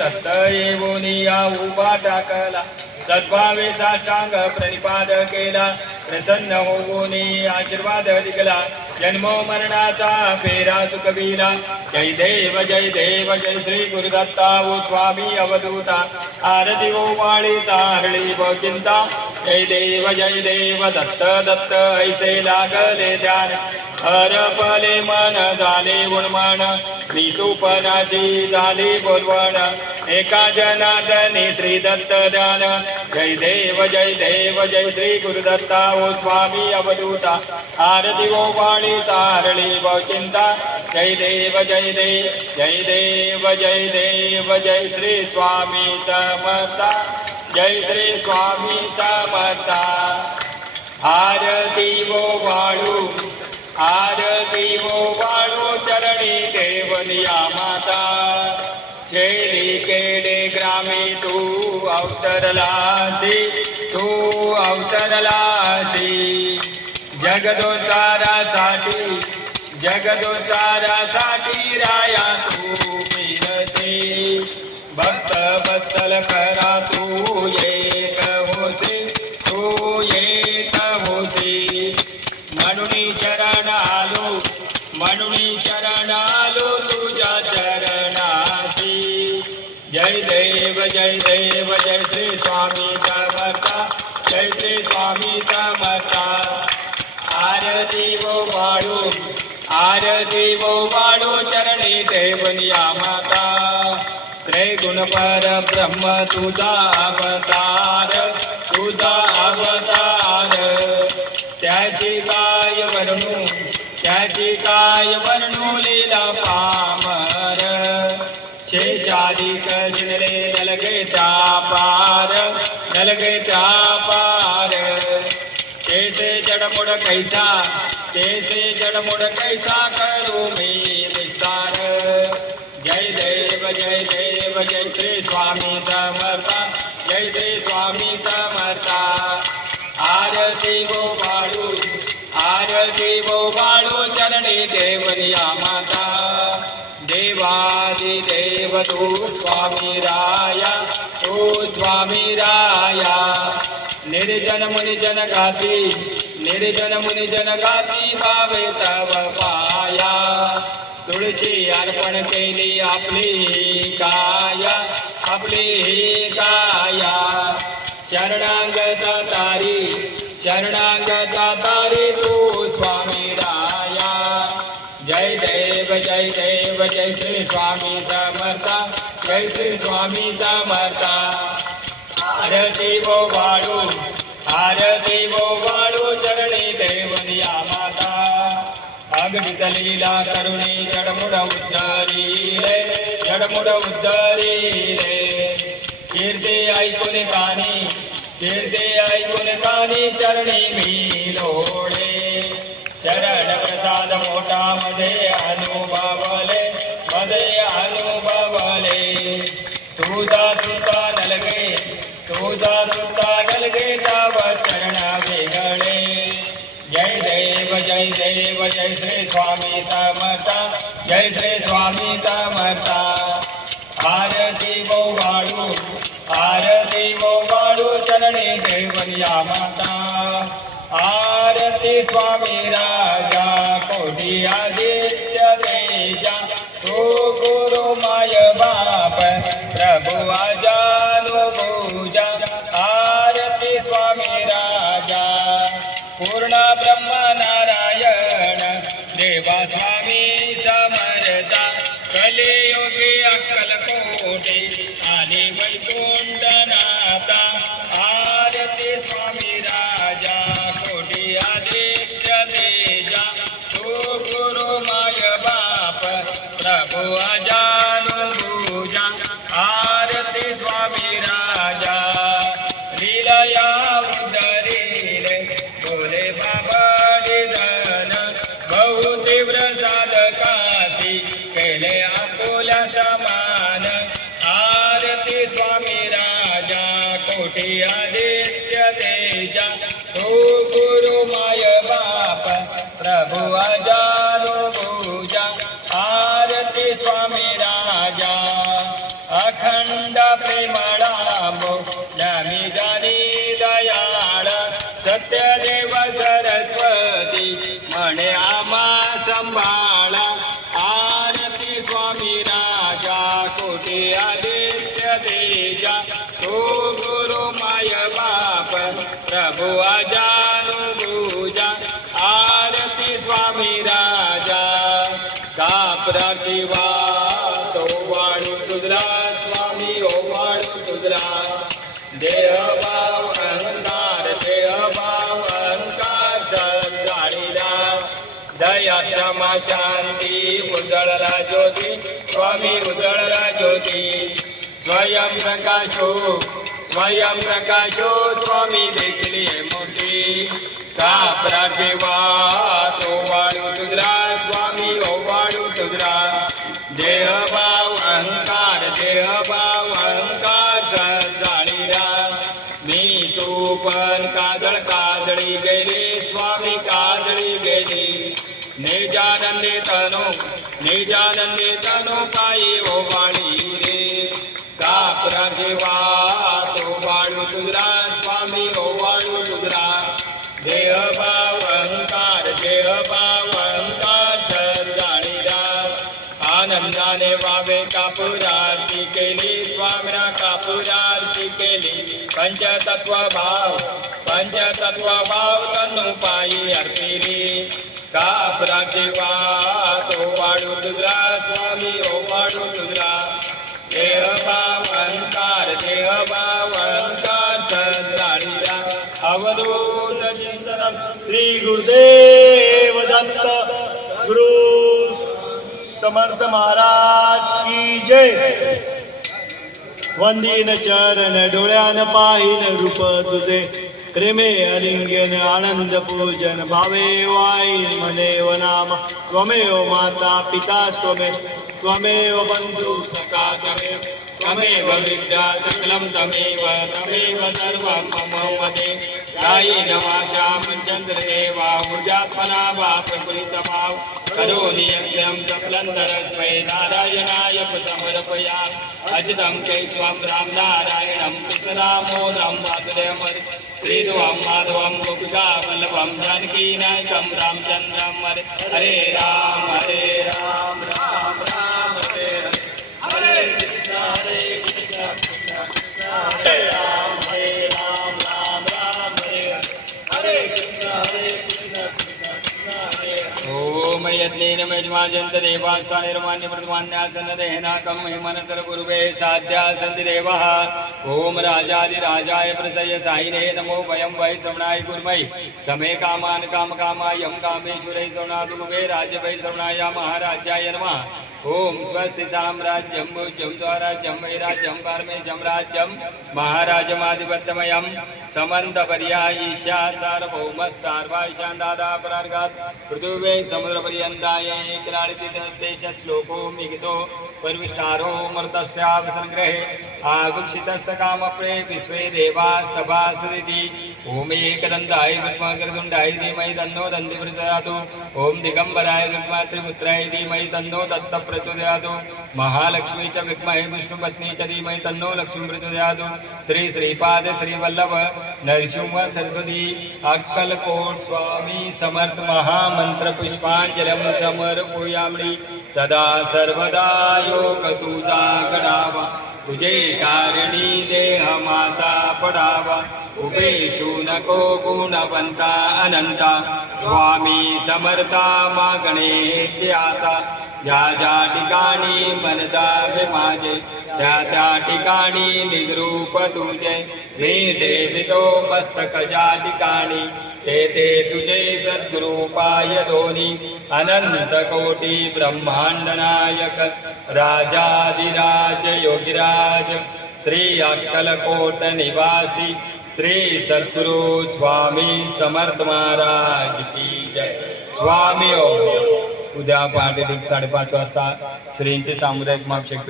दत्त येऊनिया उभा टाकला सद्भावे साष्टांग प्रणिपात केला प्रसन्न होऊन आशीर्वाद दिला जन्म मरणाचा फेरा चुकविला जय देव जय श्री गुरुदत्ता ओ स्वामी अवधूता आरती ओ वाळी तारळी व चिंता जय देव दत्त दत्त ऐसे लागले ध्यान हरपले मन झाले गुणमान नितूपनाची झाली बोलवण एका जनार्दनी श्री दत्त ध्यान जय देव जय श्री गुरुदत्ता ओ स्वामी अवधूता आरती ओ वाणी तारळी व चिंता जय देव जय श्री स्वामी समर्था जय श्री स्वामी समर्था आरती वो वाळू चरणी देवनिया माता छेडी केडे ग्रामी तू अवतरलासी जगदोद्धारासाठी राया तू मिळते भक्त बत्सल करा तू एक होते म्हणून शरण आलो तुझ्या चरणासी जय देव जय श्री स्वामी समर्था जय श्री स्वामी समर्था आरती वो वाळू चरणी देवनिया माता त्रैगुण पर ब्रह्म तुझा अवतार त्याची काय वर्णू लीला पामर शेषाधिक जिनले नलगे त्या पार कैसे जडमुड कैसा करू मी विस्तार जय देव जय श्री स्वामी समर्था जय श्री स्वामी समर्था आरती वो वाळू चरणी देवनिया माता देवादिदेव तू स्वामी राया निर्जन मुनिजन गाती भावे तव पाया तुळशी अर्पण केली आपली काया शरणांगता तारी तू स्वामी राया जय देव जय श्री स्वामी समर्था जय श्री स्वामी समर्था आरती वो वाळू चरणी देवनिया माता अगणित लीला करुणी जडमुड उद्धरीले कीर्ती ऐकून कानी चरणी मी लोळे चरण प्रसाद मोठा मध्ये अनुभवले तुझा सुता नलगे जाव चरण वेगळे जय देव जय श्री स्वामी समर्था जय श्री स्वामी समर्था आरती वो वाळू चरणी देवनिया माता आरती स्वामी राजा कोटी आदित्य तेजा तू गुरु माय बाप प्रभु आजानुभुजा आरती स्वामी राजा पूर्ण ब्रह्म नारायण देवा स्वामी समर्था कलियुगी अक्कलकोटी आणि वैकुंठनाथा आरती स्वामी राजा कोटी आदित्य तेजा तू गुरु माय बाप प्रभु आजानुभुजा आरती स्वामी राजा लीलया उदरीले बोले बाबा निधन बहु तीव्र साधकाची केले आपुल्या समान आरती स्वामी राजा कोटी आदित्य तेजा तू गुरु माय बाप प्रभु आजानुभुजा आरती स्वामी राजा अखंड प्रेमळा ज्ञानी जानी दयाळ सत्यदेव सरस्वती म्हणे आम्हा संभाळा आरती स्वामी राजा कोटी आदित्य तेजा तो गुरु माय बाप प्रभु अजानुभुजा आरती स्वामी राजा कापराशिवा तो वाळू तुझला स्वामी ओ वाळू तुझला देह भाव अहंकार जाणीला दया क्षमा शांती उजळला ज्योती स्वामी उजळला ज्योती स्वयं प्रकाशो स्वामी देखली मोठी का प्रार्थेवा तो वाळू तुझला स्वामी ओ वाळू तुझला देह भाव अहंकार जाणीला मी तू पण काजळी गेली स्वामी काजळी गेली निजानंदी तनो पायी ओ वाळी रे का प्रार्थेवा तो वाळू तुझला स्वामी ओ वाळू तुझला देह भाव अहंकार जाणीला आनंदाने वावे कापुरारती केली स्वामीना कापुरारती केली पंचतत्व भाव तनु पायी अर्पिली कापुरार्थिवा तो वाळू तुझला स्वामी ओ वाळू तुझला देह भाव अहंकार जाणीला अवधूत चिंतन श्री गुरुदेव दत्त गुरु समर्थ महाराज की जय. वंदीन चरण डोळ्यान पाहिन रूप तुझे प्रेमे अलिंगन आनंद पूजन भावे वाई मनेव नाम त्वमेव माता पिता त्वमेव बंधु सखा त्वमेव विद्या सकलं तमेव सर्वं मम मते गायेन वाचा चंद्रदेवा ऊर्जात्मना वा प्रकृतिसभाव करोमि यज्ञं सकलन्दरस्मै नारायणाय समर्पया अचितं चैत्वं रामनारायणं कृष्णनामो राम वासुदेवं श्रीध्वं माधवं गोपिका वल्लभं जानकीनायकं रामचन्द्रं हरे राम राम राम हरे हरे कृष्ण हरे राम राम राम हरे कृष्ण ओम यज्ञेन मेजमाजन्त देवास्ता निर्माण्य प्रतमान्यासन देहनाकं महिमनतर पूर्वे साध्या सन्ति देवः ओम राजाधिराजाय प्रसय साहिने नमो वयं वै श्रवणाय कुर्मः समे कामान् कामकामायं कामेश्वरै श्रवणातु कुबे राज्य वै श्रवणाय महाराजाय नमः ओम स्वस्ति साम्राज्यं भुज्यं स्वराज्यं वैराज्यं परमेशं राज्यं महाराजमाधिपत्यमयं समन्तपर्यायिष्या सार्वभौम सार्वाईशान दादा परार्गात् पृथ्वी समुद्रपर्यन्ताय क्रीडित श्लोको मिगितो परिविष्टारो मृतस्यावसंग्रहे आविक्षितस्य कामप्रे विश्वे देवा सभासदिति ओम एकदन्ताय विद्महे वक्रतुण्डाय धीमहि तन्नो दन्ति प्रचोदयात् ओम दिगंबराय विद्महे त्रिपुत्राय धीमहि तन्नो दत्त प्रचोदयात् महालक्ष्मी च विद्महे विष्णुपत्नी च धीमहि तन्नो लक्ष्मी प्रचोदयात् श्री श्रीपाद श्री वल्लभ नरसिंह सरस्वती अक्कलकोट स्वामी समर्थ महामंत्र पुष्पांजलिं समर्पयामि सदा सर्वदा योग तुझा घडावा तुझे कारणी देह माझा पडावा उपेशू नको गुणवंता अनंता स्वामी समर्था मागणेचे आता ज्या ज्या ठिकाणी मनता माझे त्या त्या ठिकाणी निजरूप तुझे भेटे वितो मस्तक ज्या ठिकाणी ते ते तुझे सद्गुरु पाय दोनी अनंत कोटी ब्रह्मांड नायक राजाधिराज योगिराज श्री अक्कलकोट निवासी श्री सद्गुरु स्वामी समर्थ महाराज की जय. स्वामी उद्या पहाटे 5:30 वाजता श्रींचे सामुदायिक मापशेक